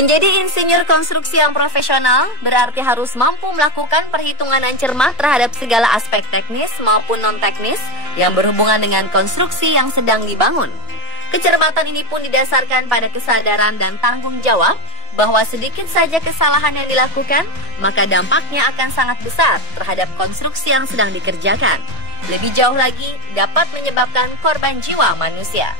Menjadi insinyur konstruksi yang profesional berarti harus mampu melakukan perhitungan yang cermat terhadap segala aspek teknis maupun non-teknis yang berhubungan dengan konstruksi yang sedang dibangun. Kecermatan ini pun didasarkan pada kesadaran dan tanggung jawab bahwa sedikit saja kesalahan yang dilakukan, maka dampaknya akan sangat besar terhadap konstruksi yang sedang dikerjakan. Lebih jauh lagi, dapat menyebabkan korban jiwa manusia.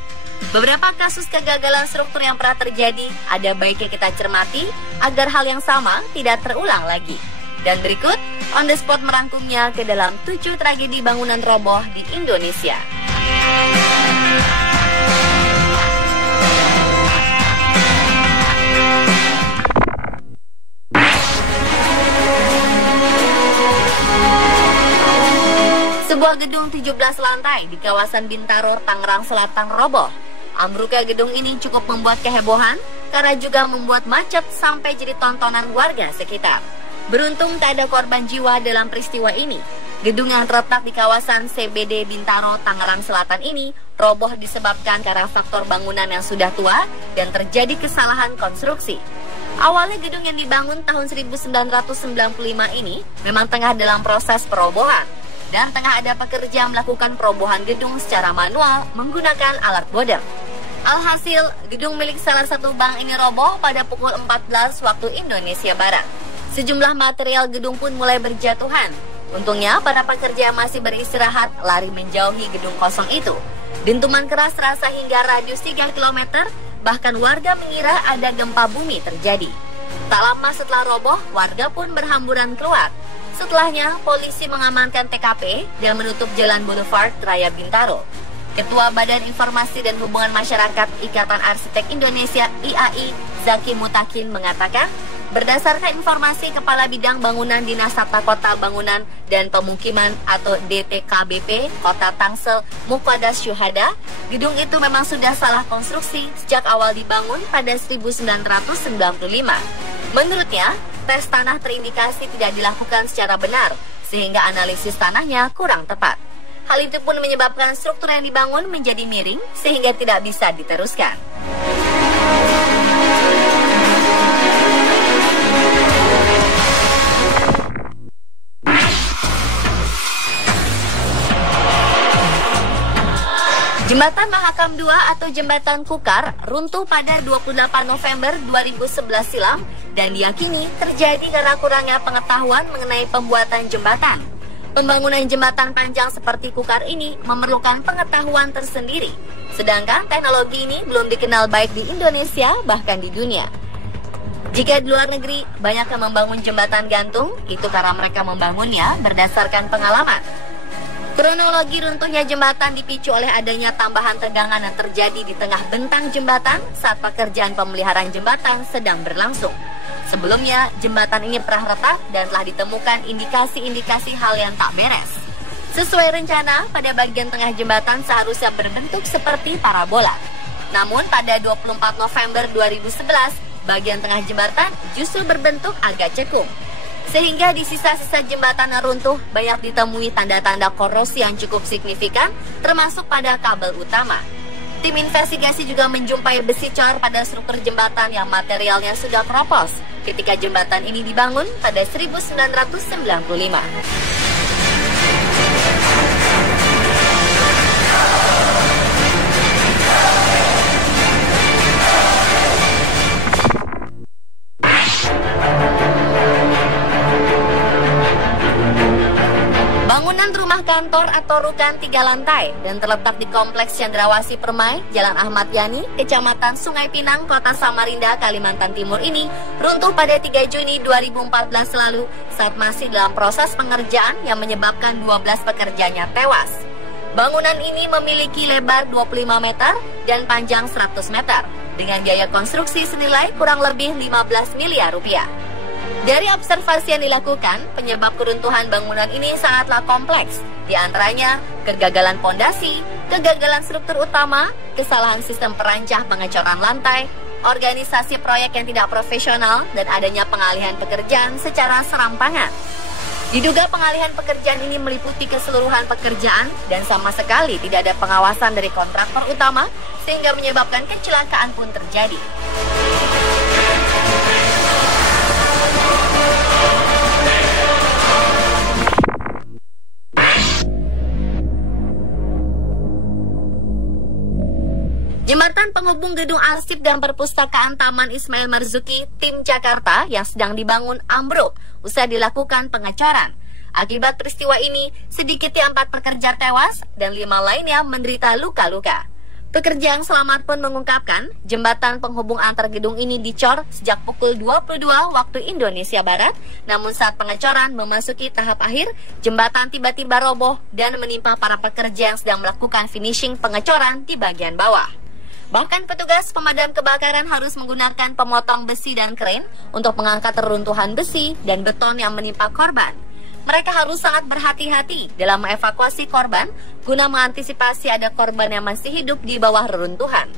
Beberapa kasus kegagalan struktur yang pernah terjadi ada baiknya kita cermati agar hal yang sama tidak terulang lagi. Dan berikut, On The Spot merangkumnya ke dalam 7 tragedi bangunan roboh di Indonesia. Sebuah gedung 17 lantai di kawasan Bintaro, Tangerang Selatan roboh. Ambruknya gedung ini cukup membuat kehebohan karena juga membuat macet sampai jadi tontonan warga sekitar. Beruntung tak ada korban jiwa dalam peristiwa ini. Gedung yang terletak di kawasan CBD Bintaro, Tangerang Selatan ini roboh disebabkan karena faktor bangunan yang sudah tua dan terjadi kesalahan konstruksi. Awalnya gedung yang dibangun tahun 1995 ini memang tengah dalam proses perobohan dan tengah ada pekerja melakukan perobohan gedung secara manual menggunakan alat modern. Alhasil, gedung milik salah satu bank ini roboh pada pukul 14 waktu Indonesia Barat. Sejumlah material gedung pun mulai berjatuhan. Untungnya, para pekerja masih beristirahat lari menjauhi gedung kosong itu. Dentuman keras terasa hingga radius 3 km, bahkan warga mengira ada gempa bumi terjadi. Tak lama setelah roboh, warga pun berhamburan keluar. Setelahnya, polisi mengamankan TKP dan menutup Jalan Boulevard Raya Bintaro. Ketua Badan Informasi dan Hubungan Masyarakat Ikatan Arsitek Indonesia IAI, Zaki Mutakin mengatakan, berdasarkan informasi Kepala Bidang Bangunan Dinas Tata Kota Bangunan dan Pemukiman atau DTKBP Kota Tangsel Muqaddas Syuhada, gedung itu memang sudah salah konstruksi sejak awal dibangun pada 1995. Menurutnya, tes tanah terindikasi tidak dilakukan secara benar, sehingga analisis tanahnya kurang tepat. Hal itu pun menyebabkan struktur yang dibangun menjadi miring sehingga tidak bisa diteruskan. Jembatan Mahakam II atau Jembatan Kukar runtuh pada 28 November 2011 silam dan diyakini terjadi karena kurangnya pengetahuan mengenai pembuatan jembatan. Pembangunan jembatan panjang seperti Kukar ini memerlukan pengetahuan tersendiri, sedangkan teknologi ini belum dikenal baik di Indonesia bahkan di dunia. Jika di luar negeri banyak yang membangun jembatan gantung, itu karena mereka membangunnya berdasarkan pengalaman. Kronologi runtuhnya jembatan dipicu oleh adanya tambahan tegangan yang terjadi di tengah bentang jembatan saat pekerjaan pemeliharaan jembatan sedang berlangsung. Sebelumnya, jembatan ini pernah retak dan telah ditemukan indikasi-indikasi hal yang tak beres. Sesuai rencana, pada bagian tengah jembatan seharusnya berbentuk seperti parabola. Namun, pada 24 November 2011, bagian tengah jembatan justru berbentuk agak cekung. Sehingga di sisa-sisa jembatan yang runtuh, banyak ditemui tanda-tanda korosi yang cukup signifikan, termasuk pada kabel utama. Tim investigasi juga menjumpai besi cor pada struktur jembatan yang materialnya sudah keropos ketika jembatan ini dibangun pada 1995. Bangunan rumah kantor atau rukan 3 lantai dan terletak di Kompleks Cendrawasih Permai, Jalan Ahmad Yani, Kecamatan Sungai Pinang, Kota Samarinda, Kalimantan Timur ini runtuh pada 3 Juni 2014 lalu saat masih dalam proses pengerjaan yang menyebabkan 12 pekerjanya tewas. Bangunan ini memiliki lebar 25 meter dan panjang 100 meter dengan biaya konstruksi senilai kurang lebih 15 miliar rupiah. Dari observasi yang dilakukan, penyebab keruntuhan bangunan ini sangatlah kompleks. Di antaranya, kegagalan pondasi, kegagalan struktur utama, kesalahan sistem perancah pengecoran lantai, organisasi proyek yang tidak profesional, dan adanya pengalihan pekerjaan secara serampangan. Diduga pengalihan pekerjaan ini meliputi keseluruhan pekerjaan dan sama sekali tidak ada pengawasan dari kontraktor utama, sehingga menyebabkan kecelakaan pun terjadi. Jembatan penghubung gedung arsip dan perpustakaan Taman Ismail Marzuki tim Jakarta yang sedang dibangun ambruk usai dilakukan pengecoran. Akibat peristiwa ini, sedikitnya 4 pekerja tewas dan 5 lainnya menderita luka-luka. Pekerja yang selamat pun mengungkapkan, jembatan penghubung antar gedung ini dicor sejak pukul 22 waktu Indonesia Barat, namun saat pengecoran memasuki tahap akhir, jembatan tiba-tiba roboh dan menimpa para pekerja yang sedang melakukan finishing pengecoran di bagian bawah. Bahkan petugas pemadam kebakaran harus menggunakan pemotong besi dan kren untuk mengangkat reruntuhan besi dan beton yang menimpa korban. Mereka harus sangat berhati-hati dalam mengevakuasi korban guna mengantisipasi ada korban yang masih hidup di bawah reruntuhan.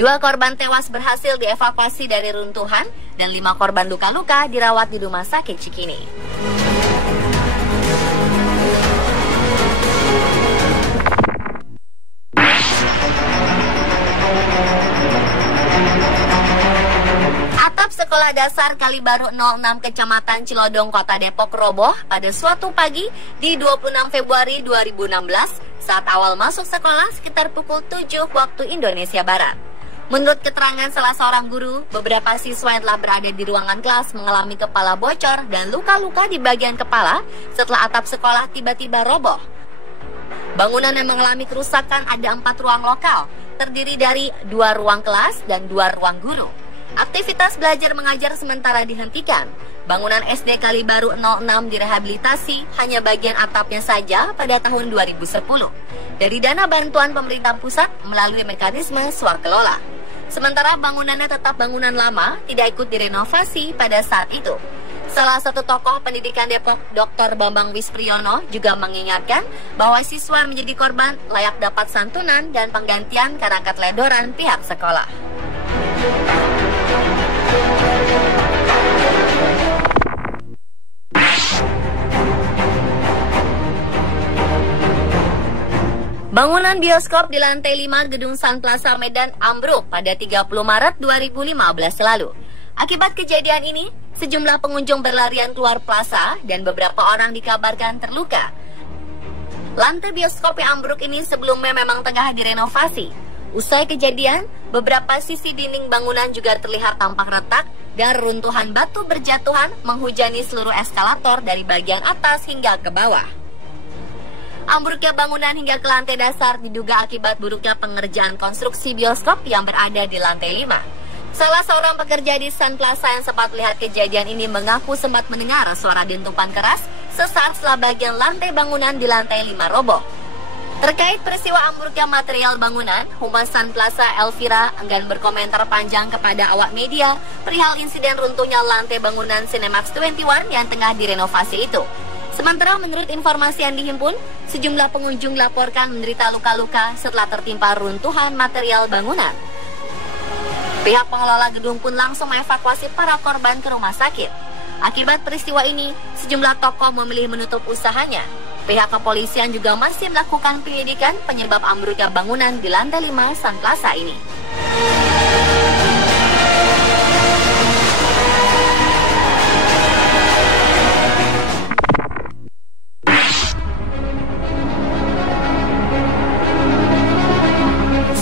2 korban tewas berhasil dievakuasi dari runtuhan dan 5 korban luka-luka dirawat di Rumah Sakit Cikini. Atap sekolah dasar Kalibaru 06 Kecamatan Cilodong, Kota Depok roboh pada suatu pagi di 26 Februari 2016 saat awal masuk sekolah sekitar pukul 7 waktu Indonesia Barat. Menurut keterangan salah seorang guru, beberapa siswa yang telah berada di ruangan kelas mengalami kepala bocor dan luka-luka di bagian kepala setelah atap sekolah tiba-tiba roboh. Bangunan yang mengalami kerusakan ada 4 ruang lokal, terdiri dari 2 ruang kelas dan 2 ruang guru. Aktivitas belajar mengajar sementara dihentikan. Bangunan SD Kalibaru 06 direhabilitasi hanya bagian atapnya saja pada tahun 2010 dari dana bantuan pemerintah pusat melalui mekanisme swakelola. Sementara bangunannya tetap bangunan lama, tidak ikut direnovasi pada saat itu. Salah satu tokoh pendidikan Depok, Dr. Bambang Wispriyono, juga mengingatkan bahwa siswa yang menjadi korban layak dapat santunan dan penggantian karena keteledoran pihak sekolah. Bangunan bioskop di lantai 5 Gedung Sun Plaza Medan ambruk pada 30 Maret 2015 lalu. Akibat kejadian ini, sejumlah pengunjung berlarian keluar plaza dan beberapa orang dikabarkan terluka. Lantai bioskop yang ambruk ini sebelumnya memang tengah direnovasi. Usai kejadian, beberapa sisi dinding bangunan juga terlihat tampak retak dan runtuhan batu berjatuhan menghujani seluruh eskalator dari bagian atas hingga ke bawah. Ambruknya bangunan hingga ke lantai dasar diduga akibat buruknya pengerjaan konstruksi bioskop yang berada di lantai 5. Salah seorang pekerja di Sun Plaza yang sempat melihat kejadian ini mengaku sempat mendengar suara dentuman keras sesaat setelah bagian lantai bangunan di lantai 5 roboh. Terkait peristiwa ambruknya material bangunan, Humas Sun Plaza Elvira enggan berkomentar panjang kepada awak media perihal insiden runtuhnya lantai bangunan Cinemax 21 yang tengah direnovasi itu. Sementara menurut informasi yang dihimpun, sejumlah pengunjung dilaporkan menderita luka-luka setelah tertimpa runtuhan material bangunan. Pihak pengelola gedung pun langsung mengevakuasi para korban ke rumah sakit. Akibat peristiwa ini, sejumlah toko memilih menutup usahanya. Pihak kepolisian juga masih melakukan penyelidikan penyebab ambruknya bangunan di lantai 5 Sun Plaza ini.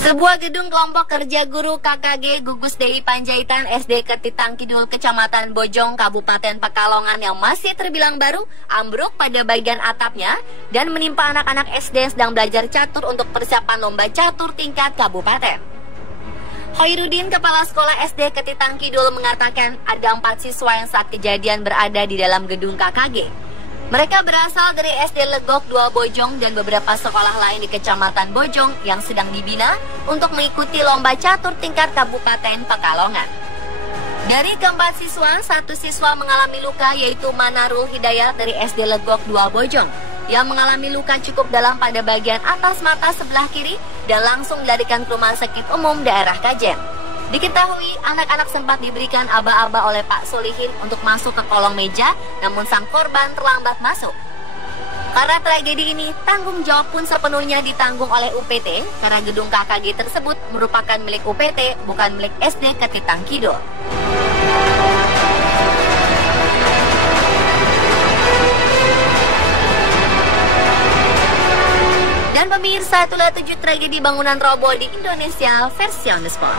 Sebuah gedung kelompok kerja guru KKG Gugus DI Panjaitan SD Ketitang Kidul Kecamatan Bojong Kabupaten Pekalongan yang masih terbilang baru ambruk pada bagian atapnya dan menimpa anak-anak SD yang sedang belajar catur untuk persiapan lomba catur tingkat kabupaten. Hoirudin, Kepala Sekolah SD Ketitang Kidul, mengatakan ada 4 siswa yang saat kejadian berada di dalam gedung KKG. Mereka berasal dari SD Legok 2 Bojong dan beberapa sekolah lain di Kecamatan Bojong yang sedang dibina untuk mengikuti lomba catur tingkat Kabupaten Pekalongan. Dari keempat siswa, 1 siswa mengalami luka yaitu Manarul Hidayat dari SD Legok 2 Bojong yang mengalami luka cukup dalam pada bagian atas mata sebelah kiri dan langsung dilarikan ke Rumah Sakit Umum Daerah Kajen. Diketahui anak-anak sempat diberikan aba-aba oleh Pak Solihin untuk masuk ke kolong meja, namun sang korban terlambat masuk. Karena tragedi ini, tanggung jawab pun sepenuhnya ditanggung oleh UPT karena gedung KKG tersebut merupakan milik UPT, bukan milik SD Ketitang Kidul. Pemirsa, itulah 7 tragedi bangunan roboh di Indonesia versi On The Spot.